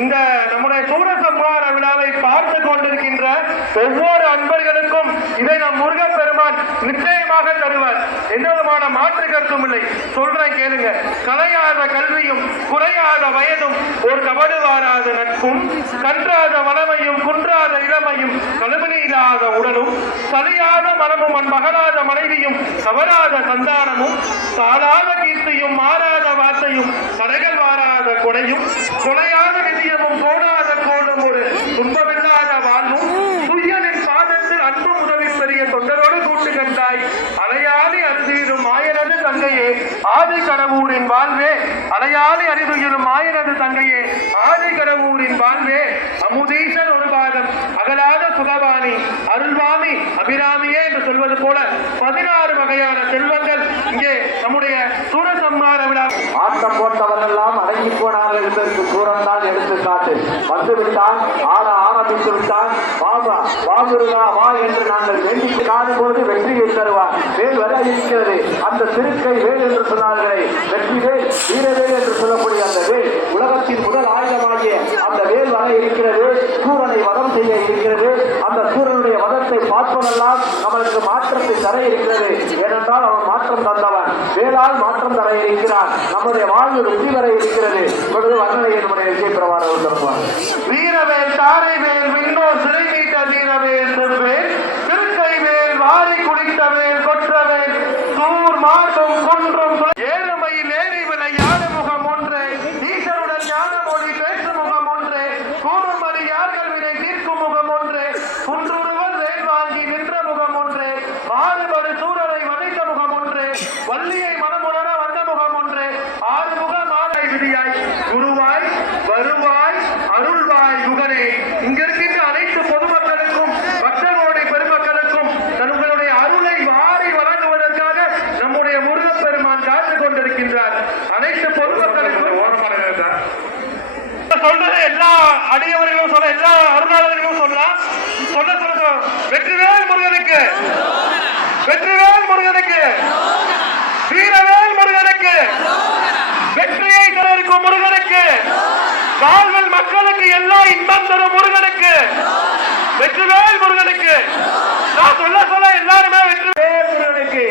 இந்த நம்முடைய சூரசம்ஹார விழாவை பார்த்து கொண்டிருக்கின்ற ஒவ்வொரு அன்பர்களுக்கும் இதை நம் முருகப்பெருமான் நிச்சயமாக தருவார். எந்த விதமான மாற்று கருத்தும் இல்லை. சொல்றேன் கேளுங்க. கலையாத கல்வியும் குறையாத வயதும் ஒரு கபடு வாராத நட்பும் கன்றாத வளமையும் குன்றாத இளமையும் கழுவிலாத உடலும் சலியாத மனமும் மகளாத மனைவியும் தவறாத சந்தானமும் தாளாத கீர்த்தியும் மாறாத வார்த்தையும் கடைகள் வாராத கொடையும் கொலையாத நிதியமும் கோடாத கோடும் ஒரு துன்பமில்லாத வாழ்வும் துய்யனின் பாதத்தில் அன்பும் உதவி பெரிய தொண்டரோடு கூட்டு கண்டாய் அலையாளி அருதியிலும் மாயனது தங்கையே ஆதி கடவுரின் வாழ்வே அலையாளி அறிதுயிலும் மாயனது தங்கையே ஆதி கடவுரின் வாழ்வே அமுதீசன் ஒரு பாகம் அகலாத சுகவாணி அருள்வாமி அபிராமியே என்று சொல்வது போல 16 வகையான செல்வங்கள் இங்கே நம்முடைய சூரசம்ஹார விழா. ஆட்டம் போட்டவரெல்லாம் அடங்கி போனார்கள் என்பதற்கு சூரன்தான் எடுத்துக்காட்டு. வந்துவிட்டான், ஆட ஆரம்பித்து விட்டான். வாபா வாமுருகா வா என்று நாங்கள் வேண்டிக்கு காணும்போது வெற்றியை தருவான். வேல் வர இருக்கிறது. அந்த திருக்கை வேல் என்று சொன்னார்களே, வெற்றி வேல் வீரவேல் என்று சொல்லக்கூடிய அந்த வேல் உலகத்தின் முதல் ஆயுதமாகிய அந்த வேல் வர இருக்கிறது. சூரனை வதம் செய்ய இருக்கிறது. அந்த சூரனுடைய வதத்தை பார்ப்பதெல்லாம் நம்மளுக்கு மாற்றத்தை தர இருக்கிறது. ஏனென்றால் அவன் மாற்றம் தந்தவன். வேளால் மாற்றம் தர இருக்கிறான். நம்முடைய வாழ்வு வெற்றி வர இருக்கிறது. வர்ணனை நம்முடைய விஜய் பிரபாகர் தருவார். வீரவேல் தாரை வேல் விண்ணோர் சிறை மீட்ட வீரவேல் திருவேல் திருக்கை வேல் வாரி குடித்த வேல் கொற்றவேல் தூர் மாட்டும் குன்றும் ஏழுமையில் ஏறி விளையாடு முகம் ஒன்று ஈசருடன் ஞான மொழி பேசும் முகம் ஒன்று கூறும்படி யார்கள் வினை தீர்க்கும் முகம் ஒன்று குன்றுருவர் வேல் வாங்கி நின்ற முகம் ஒன்று மாறுபடு சூரரை வதைத்த முகம் ஒன்று வள்ளியை மனமுணர வந்த முகம் ஒன்று ஆறுமுக மாலை விதியாய் குருவாய் வருவாய் அருள்வாய் யுகனே. இங்க இருக்கின்ற அனைத்து பொதுமக்களுக்கும் பக்தர்களுடைய பெருமக்களுக்கும் தங்களுடைய அருளை வாரி வழங்குவதற்காக நம்முடைய முருகப்பெருமான் காத்துக் கொண்டிருக்கின்றார். அனைத்து பொதுமக்களுக்கும் சொல்றது எல்லா அடியவர்களும் சொல்ல, எல்லா அருளாளர்களும் சொல்லலாம். சொல்ல சொல்ல வெற்றிவேல் முருகனுக்கு, வெற்றிவேல் முருகனுக்கு, வீரவேல் முருகனுக்கு, வெற்றியை தரும் முருகனுக்கு, வாழ்வில் மக்களுக்கு எல்லா இன்பம் தரும் முருகனுக்கு, வெற்றிவேல் முருகனுக்கு. நான் சொல்ல சொல்ல எல்லாருமே வெற்றிவேல் முருகனுக்கு.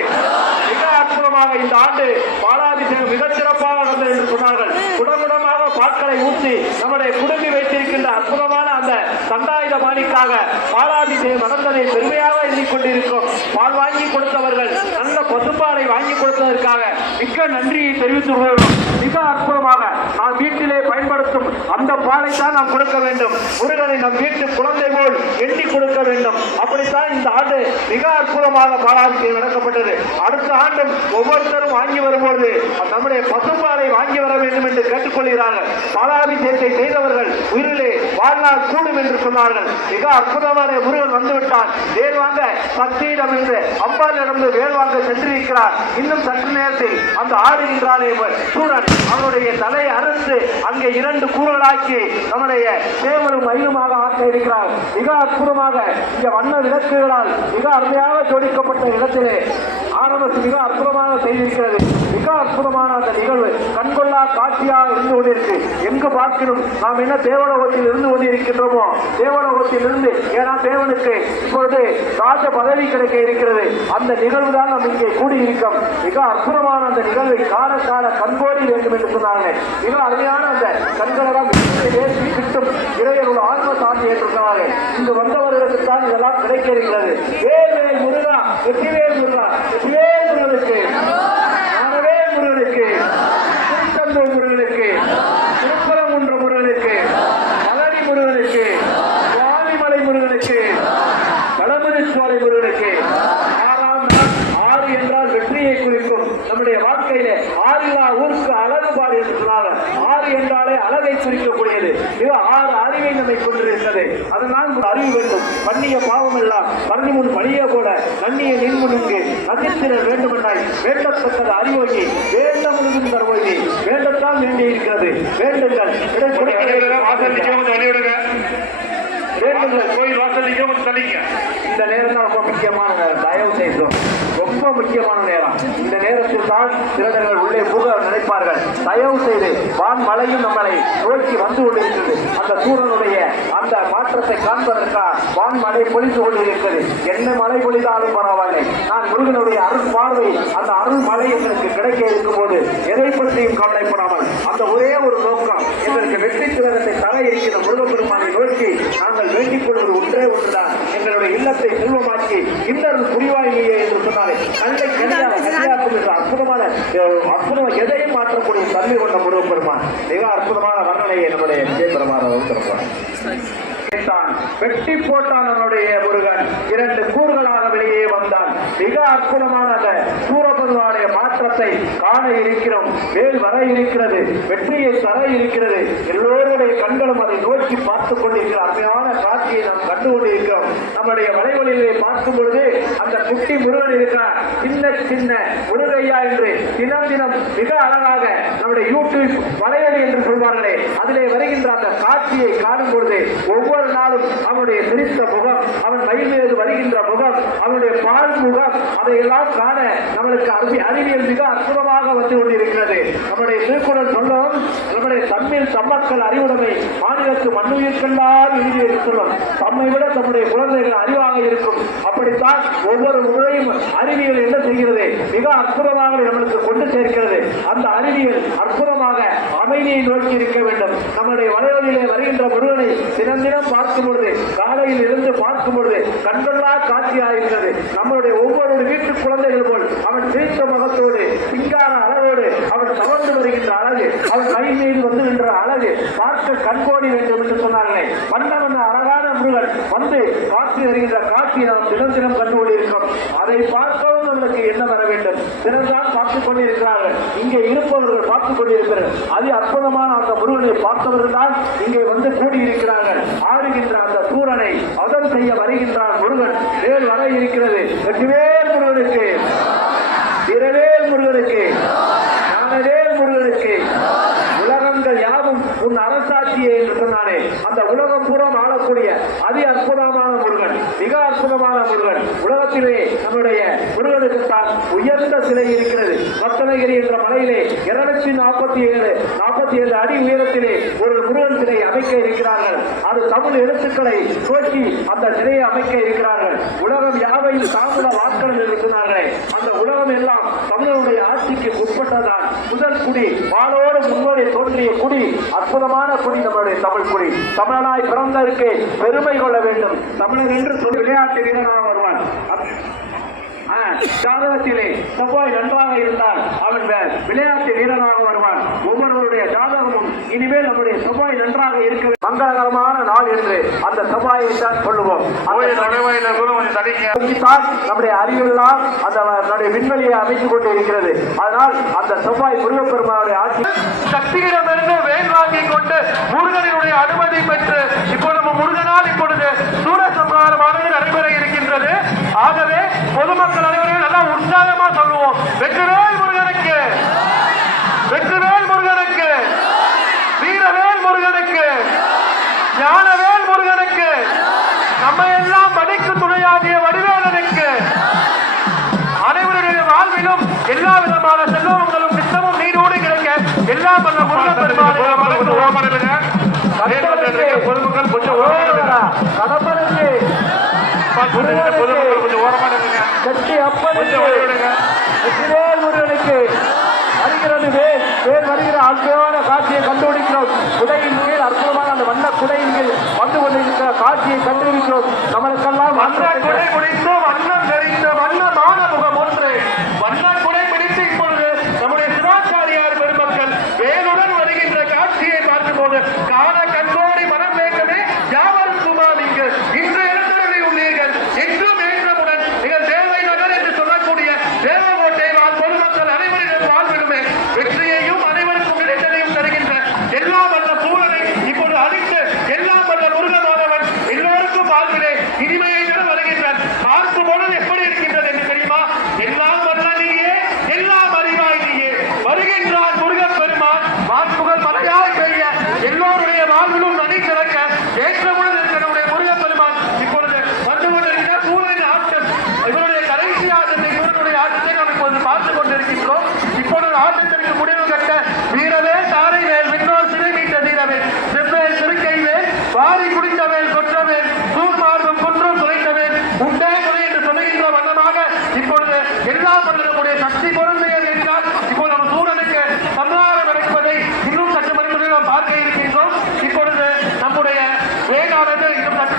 மிக அற்புதமாக இந்த ஆண்டு பாலாபிஷேகம் மிகச் சிறப்பாக நடந்தது என்று சொன்னார்கள். குடகுடமாக பாட்களை ஊற்றி நம்முடைய குடும்பி வைத்திருக்கின்ற அற்புதமான அந்த தண்டாயுத பாணிக்காக பாலாபிஷேகம் நடந்ததை பெருமையாக எண்ணிக்கொண்டிருக்கிறோம். பால் வாங்கி கொடுத்தவர்கள் நல்ல பசுப்பாலை வாங்கி கொடுத்ததற்காக மிக்க நன்றியை தெரிவித்துக் கொள்கிறோம். மிக அற்புதமாக நாம் வீட்டிலே பயன்படுத்தும் அந்த பாலை தான் நாம் கொடுக்க வேண்டும். முருகனை நம் வீட்டு குழந்தை போல் எண்ணி கொடுக்க வேண்டும். அப்படித்தான் இந்த ஆண்டு மிக அற்புதமாக பாலாபிஷேகம் நடக்கப்பட்டது. அடுத்த ஆண்டும் ஒவ்வொருத்தரும் வாங்கி வரும்போது நம்முடைய பசுப்பாலை வாங்கி வர வேண்டும் என்று கேட்டுக்கொள்கிறார்கள். பாலாபிஷேகத்தை செய்தவர்கள் உயிரிலே வாழ்நாள் கூடும் என்று சொன்னார்கள். மிக அற்புதமான முருகன் வந்துவிட்டான். வேல் வாங்க சக்தியிடம் இருந்து அம்பாளிடமிருந்து வேல் வாங்க சென்றிருக்கிறார். இன்னும் சற்று நேரத்தில் அந்த ஆடுகின்றானே சூரன் அவனுடைய தலையை அறுத்து அங்கே 2 கூறுகளாக்கி நம்முடைய தேவரும் மயிலுமாக ஆக்க இருக்கிறார். மிக அற்புதமாக இந்த வண்ண விளக்குகளால் மிக அருமையாக ஜோடிக்கப்பட்ட இடத்திலே ஆரம்பத்தில் மிக அற்புதமாக செய்திருக்கிறது. மிக அற்புதமான அந்த நிகழ்வு கண்கொள்ளா காட்சியாக இருந்து கொண்டிருக்கு. எங்கு பார்க்கிறோம் நாம் என்ன தேவலோகத்தில் இருந்து கொண்டிருக்கின்றோமோ, தேவலோகத்தில் இருந்து ஏன்னா தேவனுக்கு இப்பொழுது ராஜ பதவி கிடைக்க இருக்கிறது. அந்த நிகழ்வு தான் நாம் இங்கே கூடியிருக்கோம். மிக அற்புதமான அந்த நிகழ்வை காண காண கண்கோடி வேண்டும் என்று சொன்னாங்க. மிக அருமையான அந்த கண்களெல்லாம் ஏற்றி கிட்டும் இறைவனுடைய ஆத்ம சாந்தி என்று சொன்னாங்க. இங்கு வந்தவர்களுக்கு தான் இதெல்லாம் கிடைக்க இருக்கிறது. வேல் முருகா, வெற்றிவேல் முருகா, வெற்றிவேல் முருகனுக்கு, ஞானவேல் முருகனுக்கு, திருச்செந்தூர் முருகனுக்கு, திருப்பரங்குன்ற முருகனுக்கு, பழனி முருகனுக்கு, சுவாமிமலை முருகனுக்கு, களமணிச்சுவாலை முருகனுக்கு. 6ஆம் நாள் 6 என்றால் வெற்றியை குறிக்கும். நம்முடைய வாழ்க்கையிலே 6 ஊருக்கு அழகு பாடு என்று சொன்னாங்க. 6 என்றாலே அழகை குறிக்கக்கூடியது. இது 6 அறிவை நம்மை கொண்டிருக்கிறது. அதனால் அறிவு வேண்டும். பண்ணிய பாவம் எல்லாம் பரணி முன் பணிய கூட நன்னிய நின்முனுங்கு நசித்திர வேண்டுமென்றாய் வேண்டத்தக்கது அறிவோகி வேண்ட முழுதும் தருவோகி வேண்டத்தான் வேண்டி இருக்கிறது. வேண்டுங்கள் கோயில் வாசல் தள்ளிக்க. இந்த நேரம் தான் ரொம்ப முக்கியமான நேரம். தயவு செய்தோம், ரொம்ப முக்கியமான நேரம். இந்த நேரத்தில் தான் திருடர்கள் உள்ளே புக நினைப்பார்கள். தயவு செய்து வான்மழையும் நம்மளை நோக்கி வந்து கொண்டிருக்கிறது. அந்த சூரனுடைய அந்த மாற்றத்தை காண்பதற்காக வான்மழை பொழிந்து கொண்டிருக்கிறது. என்ன மழை பொழிந்தாலும் பரவாயில்லை, நான் முருகனுடைய அருள் பார்வை, அந்த அருள் மழை எங்களுக்கு கிடைக்க இருக்கும் போது எதை பற்றியும் கவலைப்படாமல் அந்த ஒரே ஒரு நோக்கம், எங்களுக்கு வெற்றி திலகத்தை தர இருக்கிற முருகப்பெருமானை நோக்கி நாங்கள் வேண்டிக் கொள்வது ஒன்றே ஒன்றுதான், எங்களுடைய இல்லத்தை செல்வமாக்கி இன்னொரு புரிவாயிலேயே என்று சொன்னாலே கல்லை கனியாக கனியாக்கும் என்ற அற்புதமான எதையும் மாற்றக்கூடிய தன்மை கொண்ட முருகப்பெருமான் மிக அற்புதமான வர்ணனையை நம்முடைய விஜய் பெருமாள் திறப்பார். வெட்டி போட்டான் அவனுடைய முருகன், இரண்டு கூறுகளாக வெளியே வந்தான். மிக அற்புதமான அந்த சூரபெருமானுடைய மாற்றத்தை காண இருக்கிறோம். வேல் வர இருக்கிறது, வெற்றியை தர இருக்கிறது. எல்லோருடைய கண்களும் அதை நோக்கி பார்த்துக் கொண்டிருக்கிற அருமையான காட்சியை நாம் கண்டு கொண்டிருக்கிறோம். நம்முடைய வலைவழியிலே பார்க்கும் பொழுது அந்த குட்டி முருகன் இருக்கிறார். சின்ன சின்ன முருகையா என்று தினம் தினம் மிக அழகாக நம்முடைய யூடியூப் வலைவழி என்று சொல்வார்களே, அதிலே வருகின்ற அந்த காட்சியை காணும் பொழுது ஒவ்வொரு நாளும் அவனுடைய சிரித்த முகம், அவன் மயில் மீது வருகின்ற முகம், அவனுடைய பால் முகம், அதையெல்லாம் காண நம்மளுக்கு அறிவியல் மிக அற்புதமாக வந்து கொண்டிருக்கிறது. நம்முடைய திருக்குறள் சொல்லும், நம்முடைய தம்மில் தம்மக்கள் அறிவுடைமை மாநிலத்து மண்ணுயிர்க்கெல்லாம் எழுதி சொல்லும். தம்மை விட தம்முடைய குழந்தைகள் அறிவாக இருக்கும். அப்படித்தான் ஒவ்வொரு முறையும் அறிவியல் என்ன செய்கிறது, மிக அற்புதமாக நம்மளுக்கு கொண்டு சேர்க்கிறது. அந்த அறிவியல் அற்புதமாக அமைதியை நோக்கி இருக்க வேண்டும். நம்முடைய வலைவழியிலே வருகின்ற முருகனை தினம் தினம் பார்க்கும் பொழுது, காலையில் இருந்து பார்க்கும் பொழுது கண்கொள்ளா காட்சியாகிறது. நம்மளுடைய ஒவ்வொரு வீட்டு குழந்தைகள் போல் அவன் சிரித்த முகத்தோடு, சிங்கார அழகோடு அவன் தவழ்ந்து வருகின்ற அழகு, அவன் கை மீது வந்து நின்ற அழகு பார்க்க கண்கோடி வேண்டும் என்று சொன்னார்களே, வண்ண வண்ண அழகான முருகன் வந்து காட்சி வருகின்ற காட்சியை நாம் தினம் தினம் கண்டு கொண்டிருக்கிறோம். அதை பார்க்கவும் நம்மளுக்கு என்ன வர வேண்டும், தினம்தான் பார்த்துக் கொண்டிருக்கிறார்கள். இங்கே இருப்பவர்கள் பார்த்துக் கொண்டிருக்கிறார்கள். அது அற்புதமான அந்த முருகனை பார்த்தவர்கள் தான் இங்கே வந்து கூடியிருக்கிறார்கள். ஆடுகின்ற அந்த சூரனை அதம் செய்ய வருகின்றான் முருகன். வேல் வர இருக்கிறது. வெற்றிவேல் முருகனுக்கு, வீரவேல் முருகனுக்கு, ஞானவேல் முருகனுக்கு. உலகங்கள் யாவும் உன் அரசாட்சியே என்று சொன்னானே, அந்த உலகம் புறம் ஆளக்கூடிய அதி அற்புதமான முருகன், மிக அற்புதமான முருகன். உலகத்திலே நம்முடைய முருகனுக்குத்தான் உயர்ந்த சிலை இருக்கிறது. ரத்னகிரி என்ற மலையிலே 247 அடி உயரத்திலே ஒரு முருகன் சிலை அமைக்க இருக்கிறார்கள். அது தமிழ் எழுத்துக்களை தோற்றி அந்த சிலையை அமைக்க இருக்கிறார்கள். உலகம் யாவையும் தாமுல வாக்கள் இருக்கிறார்களே, அந்த உலகம் எல்லாம் தமிழருடைய ஆட்சிக்கு உட்பட்டதான். முதல் குடி வாளோடு முன்னோடி தோன்றிய குடி, அற்புதமான குடி நம்மளுடைய தமிழ் குடி. தமிழனாய் பிறந்ததற்கு பெருமை கொள்ள வேண்டும். தமிழன் என்று சொல்லி விளையாட்டு வீரனாக வருவான். ஜாதகத்திலே செவ்வாய் நன்றாக இருந்தால் அவன் விளையாட்டு வீரனாக வருவான். ஒவ்வொருவருடைய ஜாதகமும் இனிமேல் நம்முடைய செவ்வாய் நன்றாக இருக்க மங்களகரமான நாள் என்று அந்த செவ்வாயை தான் சொல்லுவோம். நம்முடைய அறிவெல்லாம் அந்த நம்முடைய விண்வெளியை அமைத்துக் கொண்டு இருக்கிறது. அதனால் அந்த செவ்வாய் முருகப்பெருமானுடைய ஆட்சி சக்தியிடமிருந்து வேல் வாங்கி கொண்டு முருகனுடைய அனுமதி பெற்று இப்போ நம்ம முருகனால் இப்பொழுது சூரசம்ஹாரமானது நடைபெற இருக்கின்றது. ஆகவே பொதுமக்கள் அனைவரும் நல்லா உற்சாகமா சொல்லுவோம், வெற்றிவேல் முருகனுக்கு, வெற்றிவேல் முருகனுக்கு, வீரவேல் முருகனுக்கு, ஞானவேல் முருகனுக்கு, நம்ம எல்லாம் மணிக்கு துணையாகிய வடிவேலனுக்கு, அனைவருடைய வாழ்விலும் எல்லா விதமான செல்வங்களும் நித்தமும் நீரோடு கிடைக்க எல்லாம் வல்ல முருகன் பெருமானை பொதுமக்கள் கொஞ்சம் கடம்பனுக்கு, பொதுமக்கள் கொஞ்சம் ஓரமாக கட்டி அப்பனுக்கு, வெற்றிவேல் முருகனுக்கு வருகிறது. வேல் வேல் வருகிற அற்புதமான காட்சியை கண்டுபிடிக்கிறோம். குடையின் கீழ் அற்புதமான அந்த வண்ண குடையின் கீழ் வந்து கொண்டிருக்கிற காட்சியை கண்டுபிடிக்கிறோம். நம்மளுக்கெல்லாம் வண்ண குடை பிடித்து வண்ணம் தெரிந்த வண்ணமான முகம் ஒன்று, வண்ண குடை பிடித்து இப்பொழுது நம்முடைய சிவாச்சாரியார் பெருமக்கள் வேலுடன் வருகின்ற காட்சியை பார்க்கும் போது காண கண்கோடி மனம் வேண்டுமே யாவரும் சுமாமிக்கு இன்று இடத்திலே உள்ளீர்கள். என்றும் ஏற்றமுடன் நீங்கள் தேவை நகர் என்று சொல்லக்கூடிய தேவகோட்டை வாழ் பொதுமக்கள் அனைவரிடம் வாழ்விடுமே வெற்றியையும் அனைவருக்கும் கிடைத்ததையும் தருகின்ற எல்லா வல்ல சூழலை இப்போது அழித்து எல்லா வல்ல முருகமானவன் எல்லோருக்கும் வாழ்விலே இனிமையை தர வருகின்றான். பார்க்கும்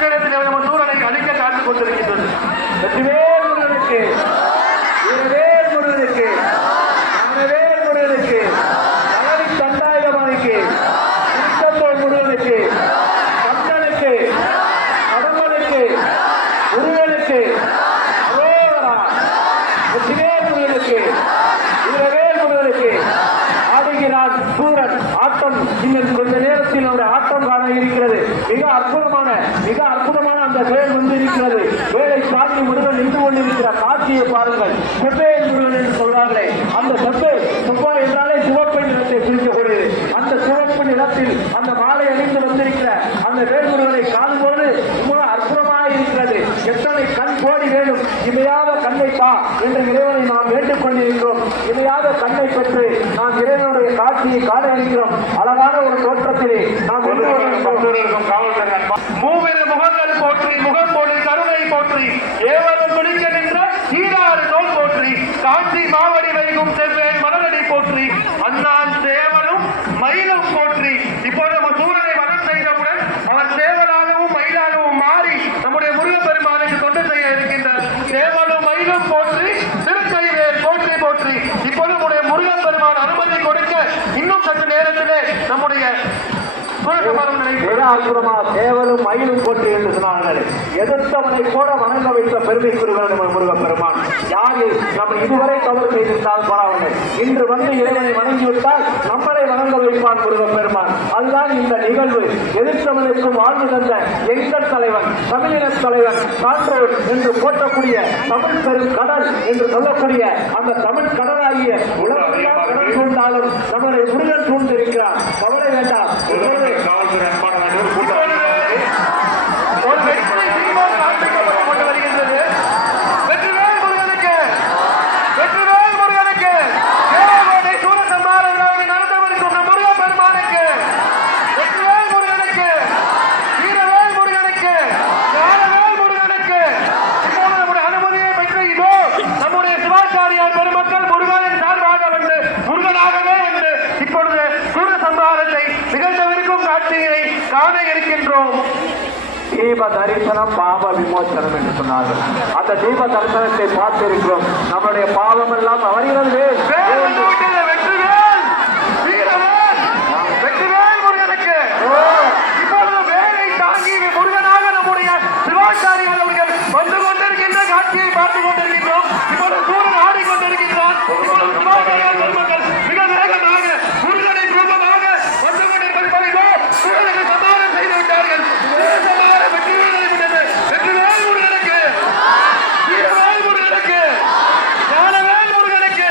சற்று நேரத்தில் நம்ம சூரனை அழிக்க காத்துக் கொண்டிருக்கின்றது. வெற்றிவேல் முருகனுக்கு, வீரவேல் முருகனுக்கு, ஞானவேல் முருகனுக்கு, நகரி தண்டாயுதபாணிக்கு, திருச்செந்தூர் முருகனுக்கு, கந்தனுக்கு, கடம்பனுக்கு, முருகனுக்கு, அரோகரா. வெற்றிவேல் முருகனுக்கு, வீரவேல் முருகனுக்கு. ஆடுகிறான் சூரன். ஆட்டம் இன்னும் கொஞ்ச நேரத்தில் நம்முடைய ஆட்டம் காண இருக்கிறது. மிக அற்புதமான அந்த வேல் வந்து இருக்கிறது. வேலை தாண்டி முருகன் நின்று கொண்டிருக்கிற காட்சியை பாருங்கள். செவ்வேல் முருகன் என்று சொல்வார்களே, அந்த செவ்வாய் என்றாலே சிவப்பு நிறத்தை குறிக்கக்கூடியது. அந்த சிவப்பு நிறத்தில் அந்த மாலை அணிந்து வந்திருக்கிற அந்த வேல் முருகனை காணும்போது மிக அற்புதமாக இருக்கிறது. எத்தனை கண் கோடி வேணும், இமையாத கண்ணை தா என்று இறைவனை நாம் வேண்டுக் கொண்டிருக்கிறோம். இமையாத கண்ணை பெற்று நாம் இறைவனுடைய காட்சியை காண இருக்கிறோம். அழகான ஒரு தோற்றத்திலே நாம் மூவிரு முகங்கள் போற்றி, முகம் போலி கருணை போற்றி, ஏவரும் துணிக்க நின்ற ஈராறு தோல் போற்றி, காட்சி மாவடி வைகும் செவ்வேல் மலரடி போற்றி, அண்ணான் சேவலும் மயிலும் போற்றி. இப்போது நம்ம சூரனை வதம் செய்தவுடன் அவர் சேவலாகவும் மயிலாகவும் மாறி நம்முடைய முருகப்பெருமானுக்கு தொண்டு செய்ய இருக்கின்றார். சேவலும் மயிலும் போற்றி, திருக்கைவேல் போற்றி போற்றி. இப்போது நம்முடைய முருகப்பெருமான் அனுமதி கொடுக்க இன்னும் சற்று நேரத்திலே நம்முடைய சேவலும் மயிலும் போற்றி என்று சொன்னார்கள். எதிர்த்தவனை கூட வணங்க வைத்த பெருமைக்குரியவர் நம்ம முருகப்பெருமான். யாரு நம்ம இதுவரை தவறு செய்திருந்தால் பரவாயில்லை, இன்று வந்து இறைவனை வணங்கிவிட்டால் நம்மளை வணங்க வைப்பான் முருகப்பெருமான். அதுதான் இந்த நிகழ்வு. எதிர்த்தவனுக்கும் வாழ்வு தந்த எங்கள் தலைவன், தமிழின தலைவன், சான்றோர் என்று போற்றக்கூடிய தமிழ் பெரும் கடல் என்று சொல்லக்கூடிய அந்த தமிழ் கடலாகிய உலகெல்லாம் கடல் சூழ்ந்தாலும் நம்மளை முருகன் சூழ்ந்திருக்கிறார். கவலை வேண்டாம். காவல்துறை அன்பான ஒரு வெற்றி தீபம் காண்பிக்கப்பட்டு வருகின்றது. வெற்றிவேல் முருகனுக்கு, வெற்றிவேல் முருகனுக்கு, ஏழகோட்டை சூரசம்ஹார விழாவை நடத்தவிருக்கும் நம் முருகப்பெருமானுக்கு, வெற்றிவேல் முருகனுக்கு, வீரவேல் முருகனுக்கு, ஞானவேல் முருகனுக்கு. இப்போது நம்முடைய அனுமதியை பெற்று இதோ நம்முடைய சிவாச்சாரியார் பெருமக்கள் முருகனின் சார்பாக வந்து முருகனாகவே வந்து இப்பொழுது சூரசம்ஹாரத்தை நிகழ்த்தவிருக்கும் காட்சியை காண இருக்கின்றோம். தீப தரிசனம் பாவ விமோசனம் என்று சொன்னார்கள். அந்த தீப தரிசனத்தை பார்த்திருக்கிறோம். நம்முடைய பாவம் எல்லாம் அவரிடமே. வெற்றிவேல் வீரவேல், வெற்றிவேல் முருகனுக்கு. இப்பொழுது வேலை தாங்கி முருகனாக நம்முடைய சிவாச்சாரியார் அவர்கள் வந்து கொண்டிருக்கின்ற காட்சியை பார்த்துக் கொண்டிருக்கின்றோம். இப்பொழுது சூரன் ஆடிக்கொண்டிருக்கின்றார். இப்பொழுது சிவாச்சாரியார் பெருமக்கள் மிக வேகமாக முருகனின் ரூபமாக வந்து கொண்டிருப்பதை சூரனுக்கு சமாதானம் செய்து விட்டார்கள். வெற்றிவேல் முருகனுக்கு, வீரவேல் முருகனுக்கு, ஞானவேல் முருகனுக்கு,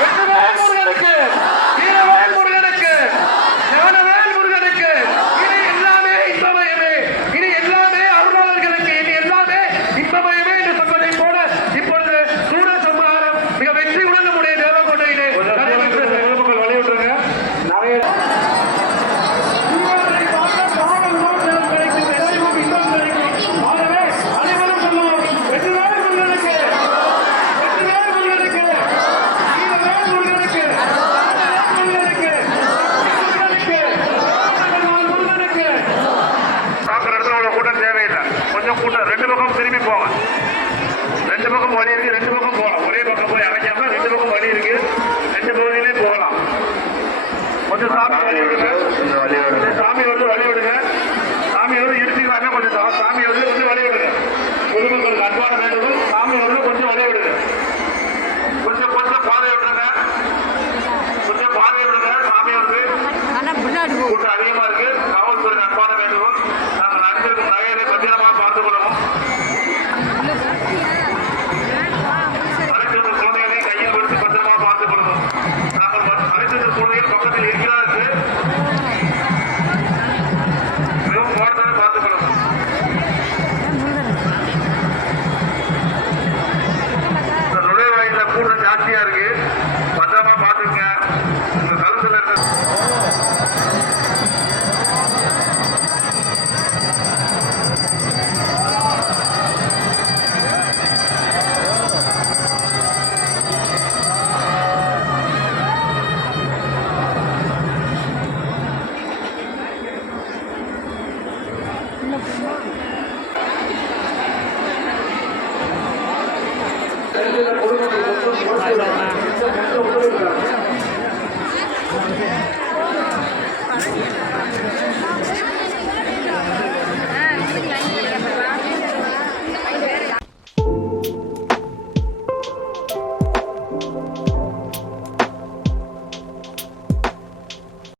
வெற்றிவேல் முருகனுக்கு, வீரவேல் முருகனுக்கு, ஞானவேல் முருகனுக்கு. இனி எல்லாமே இன்பமயமே, இனி எல்லாமே அருளாளர்களுக்கு, இனி எல்லாமே இன்பமயமே என்று சொல்வதை போல இப்பொழுது சூரசம்ஹாரம் மிக வெற்றியுடன் நம்முடைய தேவகோட்டையிலே நடைபெற்றது. வழிவிட்டுருங்க. கூட்டம் ரெண்டு பக்கம் திரும்பி போங்க. ரெண்டு பக்கம் வழி இருக்கு, ரெண்டு பக்கம் போகலாம். ஒரே பக்கம் போய் அடைக்காம ரெண்டு பக்கம் வழி இருக்கு, ரெண்டு பகுதியிலே போகலாம். கொஞ்சம் சாமி வழி விடுங்க, சாமி வந்து வழி விடுங்க. சாமி வந்து இடிச்சுக்கிறாங்க, கொஞ்சம் சாமி வந்து கொஞ்சம் வழி விடுங்க. பொதுமக்களுக்கு அன்பான வேண்டுதல், சாமி வந்து கொஞ்சம் வழி விடுங்க. கொஞ்சம் பாதை விடுங்க, கொஞ்சம் பாதை விடுங்க. சாமி வந்து கூட்டம் அதிகமா இருக்கு. காவல்துறை அன்பான வேண்டுதல், நாங்கள் நடந்திருக்கும் நகையை பத்திரமா பார்த்துக் கொள்ளவும். அனைத்து குழந்தைகளை கையில் கொடுத்து பத்திரமா பார்த்துக் கொள்ளவும். நாங்கள் அனைத்து குழந்தைகள் பக்கத்தில் இருக்கிறாருக்கு மிகவும் போராட்டத்தை பார்த்துக் கொள்ளவும். நுழைவாயில கூட்டம் ஜாஸ்தியா இருக்கு, பத்திரமா பார்த்துங்க. இந்த தளத்தில் இருக்க போட்டு